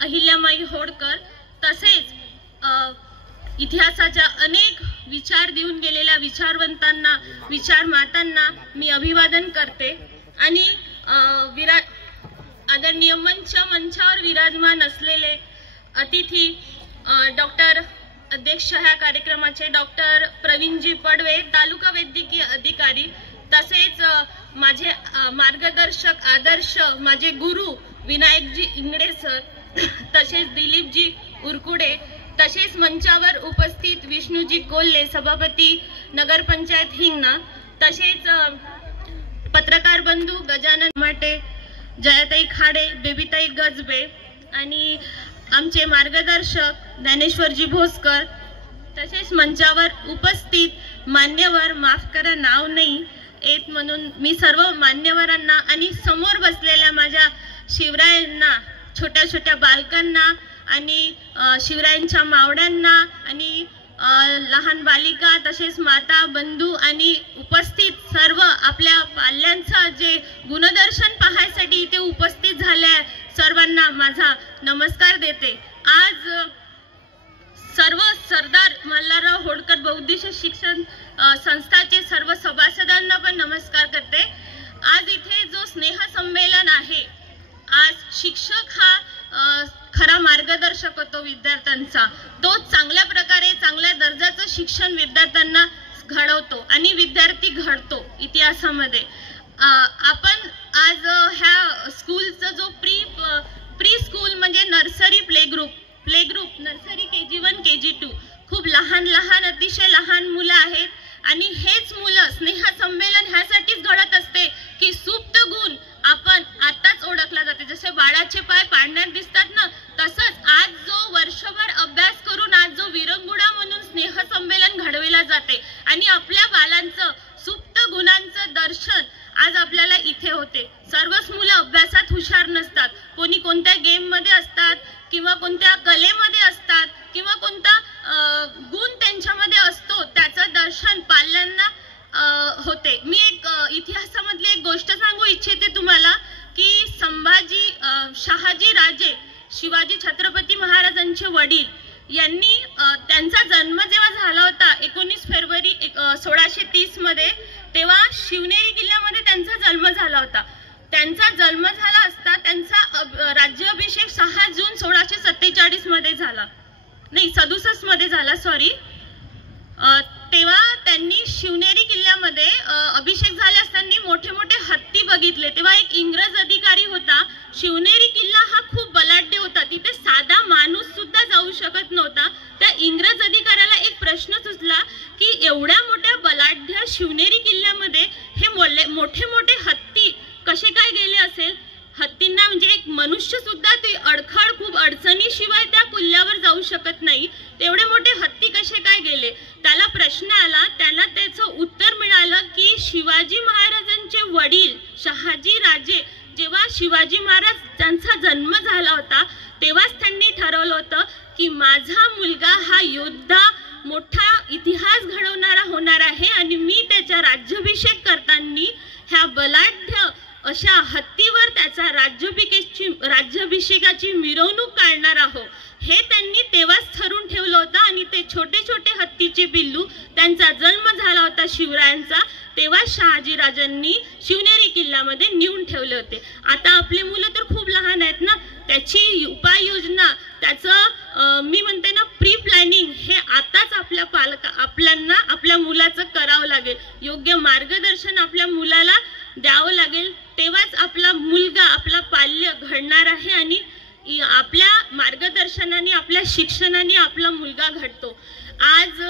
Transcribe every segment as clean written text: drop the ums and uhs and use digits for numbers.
अहिल्यामाई होळकर तसेच इतिहासाच्या अनेक विचार देऊन गेलेल्या विचारवंतांना विचारमातांना मी अभिवादन करते आणि आदरणीय मंचावर विराजमान असलेले अतिथी डॉक्टर अध्यक्ष ह्या कार्यक्रमाचे डॉक्टर प्रवीणजी पडवे तालुका वैद्यकीय अधिकारी तसेच माझे मार्गदर्शक आदर्श माझे गुरु विनायकजी इंगडे सर तसेच दिलीपजी उरकुडे तसेच मंचावर उपस्थित विष्णुजी कोल्हे सभापती नगरपंचायत हिंगणा तसेच पत्रकार बंधू गजानन माटे जयाताई खाडे बेबीताई गजबे आणि आमचे मार्गदर्शक ज्ञानेश्वरजी भोसकर तसेच मंचावर उपस्थित मान्यवर माफ करा नाव नाही येत म्हणून मी सर्व मान्यवरांना आणि समोर बसलेल्या माझ्या शिवरायांना छोट्या छोट्या बालकांना आणि शिवरायांच्या मावड्यांना आणि लहान बालिका तसेच माता बंधू आणि उपस्थित सर्व आपल्या पाल्यांचा जे गुणदर्शन पाहण्यासाठी इथे उपस्थित झाल्या सर्वांना माझा नमस्कार देते। आज सर्व सरदार मल्हारराव होळकर बौद्धिक शिक्षण संस्थाचे सर्व सभासदांना पण नमस्कार करते। आज इथे जो स्नेह संमेलन आहे, आज शिक्षक हा खरा मार्गदर्शक होतो विद्यार्थ्यांचा, तो चांगल्या प्रकारे चांगल्या दर्जाचं शिक्षण विद्यार्थ्यांना घडवतो आणि विद्यार्थी घडतो इतिहासामध्ये। आपण आज ह्या स्कूलचा जो प्री स्कूल म्हणजे nursery play group nursery KG1 KG2 खूप लहान अतिशय लहान मुलं आहेत आणि हेच मुलं स्नेह संमेलन ह्यासाठीच घडत असते की सुप्त गुण आपण आताच ओळखला जाते। जसे बाळाचे पाय पाळण्यात दिसतात ना, तसंच आज जो वर्षभर अभ्यास करून आज जो विरंगुळा म्हणून स्नेह संमेलन घडविला जाते आणि आपल्या बालांचं सुप्त गुणांचं दर्शन आज आपल्याला इथे होते। सर्वच मुलं अभ्यासात हुशार नसतात, कोणी कोणत्या गेम मध्ये असतात किंवा कोणत्या कलेमध्ये असतात किंवा कोणता गुण त्यांच्यामध्ये असतो, त्याचं दर्शन पाल्यांना होते। मी एक इतिहासामधली एक गोष्ट सांगू इच्छिते तुम्हाला की शहाजी राजे शिवाजी छत्रपती महाराजांचे वडील यांनी त्यांचा जन्म जेव्हा झाला होता 19 फेब्रुवारी 1630 मध्ये, तेव्हा शिवनेरी किल्ल्यामध्ये त्यांचा जन्म झाला होता। त्यांचा जन्म झाला असता त्यांचा राज्याभिषेक 6 जून 1647 मध्ये झाला, नाही 67 मध्ये झाला, सॉरी। तेव्हा त्यांनी शिवनेरी किल्ल्यामध्ये अभिषेक झाले असताना मोठे मोठे हत्ती बघितले। तेव्हा एक इंग्रज अधिकारी होता, शिवनेरी किल्ला हा खूप बलाढ्य होता, तिथे साधा माणूस सुद्धा जाऊ शकत नव्हता। त्या इंग्रज अधिकाऱ्याला एक प्रश्न सुचला की एवढ्या मोठ्या बलाढ्य शिवनेरी किल्ल्यामध्ये हे मोठे मोठे हत्ती कसे काय गेले असेल? हत्तींना म्हणजे एक मनुष्य सुद्धा ते अडखळ खूप अडचणीशिवाय त्या किल्ल्यावर जाऊ शकत नाही, तेवढे मोठे हत्ती कसे काय गेले? त्याला प्रश्न आला, त्याला त्याचं उत्तर मिळालं की शिवाजी महाराजांचे वडील शहाजी राजे जेव्हा शिवाजी महाराज त्यांचा जन्म झाला होता तेव्हाच त्यांनी ठरवलं होतं की माझा मुलगा हा योद्धा मोठा इतिहास घडवणारा होणार आहे आणि मी त्याचा राज्याभिषेक करताना ह्या बलाढ्य अशा हत्तीवर त्याचा राज्याभिषेकाची मिरवणूक काढणार आहोत, हे त्यांनी तेव्हाच ठरवून ठेवलं होतं। आणि ते छोटे छोटे हत्तीचे पिल्लू त्यांचा जन्म झाला होता शिवरायांचा, तेव्हा शहाजी राजांनी शिवनेरी किल्ल्यामध्ये नेऊन ठेवले होते। आता आपले मुलं तर खूप लहान आहेत ना, त्याची उपाययोजना त्याचं मी म्हणते ना प्री प्लॅनिंग हे आताच आपल्याला आपल्या मुलाचं करावं लागेल, योग्य मार्गदर्शन आपल्या मुलाला द्यावं लागेल, तेव्हाच आपला मुलगा आपला पाल्य घडणार आहे आणि आपल्या मार्गदर्शनाने आपल्या शिक्षणाने आपला मुलगा घडतो। आज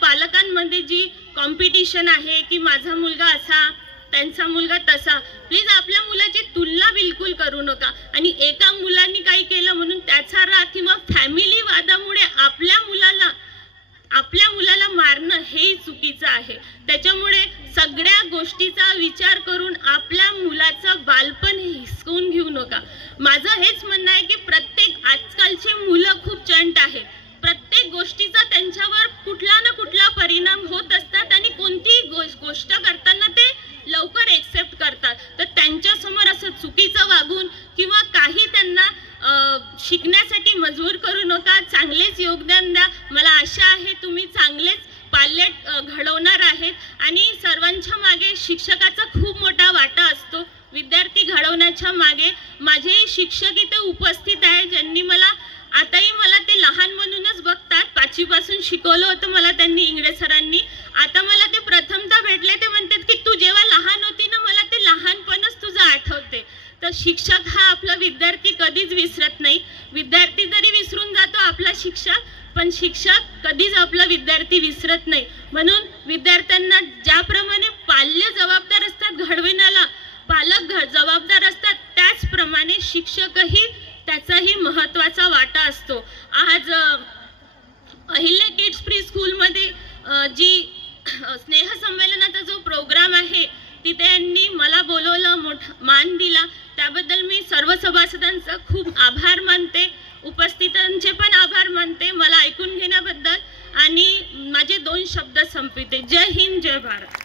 पालकांमध्ये जी कॉम्पिटिशन आहे की माझा मुलगा असा त्यांचा मुलगा तसा, प्लीज आपल्या मुलाची तुलना बिलकुल करू नका आणि एका मुलांनी काही केलं म्हणून त्याचा राग किंवा फॅमिली वादामुळे आपल्या मुलाला मारणं हे चुकीचं आहे। त्याच्यामुळे सगळ्या गोष्टीचा विचार करून आपल्या मुलाचं बालपण हिसकावून घेऊ नका। माझं हेच म्हणणं आहे की आजकालचे मुलं खूप चंट आहेत, प्रत्येक गोष्टीचा त्यांच्यावर कुठला ना कुठला परिणाम होत असतात आणि कोणतीही गोष्ट करताना ते लवकर एक्सेप्ट करतात। तर त्यांच्या समोर असं चुकीचं वागून किंवा काही त्यांना शिकण्यासाठी मजबूर करू नका, चांगलेच योगदान द्या. मला आशा आहे तुम्ही चांगलेच पायलट घडवणार आहेत. आणि सर्वांच्या मागे शिक्षकाचा खूप मोठा वाटा असतो. विद्यार्थी घडवण्याच्या मागे माझे शिक्षक इथे उपस्थित आहे, ज्यांनी मला आताही मला ते लहान म्हणूनच बघतात. 5वी पासून शिकवलं होतं मला त्यांनी, इंगळे सरांनी. आता मला ते प्रथमतः भेटले, ते म्हणतात की तू जेव्हा लहान होती ना, मला ते लहानपणच तुझं आठवते. तर शिक्षक हा आपला विद्यार्थी कधीच विसरत नाही. विद्यार्थी जरी विसरून जातो आपला शिक्षक, पण शिक्षक कधीच आपला विद्यार्थी विसरत नाही. म्हणून विद्यार्थ्यांना ज्याप्रमाणे पाल्य जबाबदार असतात घडविण्याला, पालक जबाबदार असतात, त्याचप्रमाणे शिक्षकही त्याचाही महत्त्वाचा वाटा असतो. आज अहिल्या किड्स प्री स्कूलमध्ये जी स्नेहसंमेलनाचा जो प्रोग्राम आहे, तिथे यांनी मला बोलवलं, मोठा मान दिला. त्याबद्दल मी सर्व सभासदांचा खूप आभार मानते, उपस्थितांचे पण आभार मानते मला ऐकून घेण्याबद्दल. आणि माझे 2 शब्द संपविते. जय हिंद, जय भारत.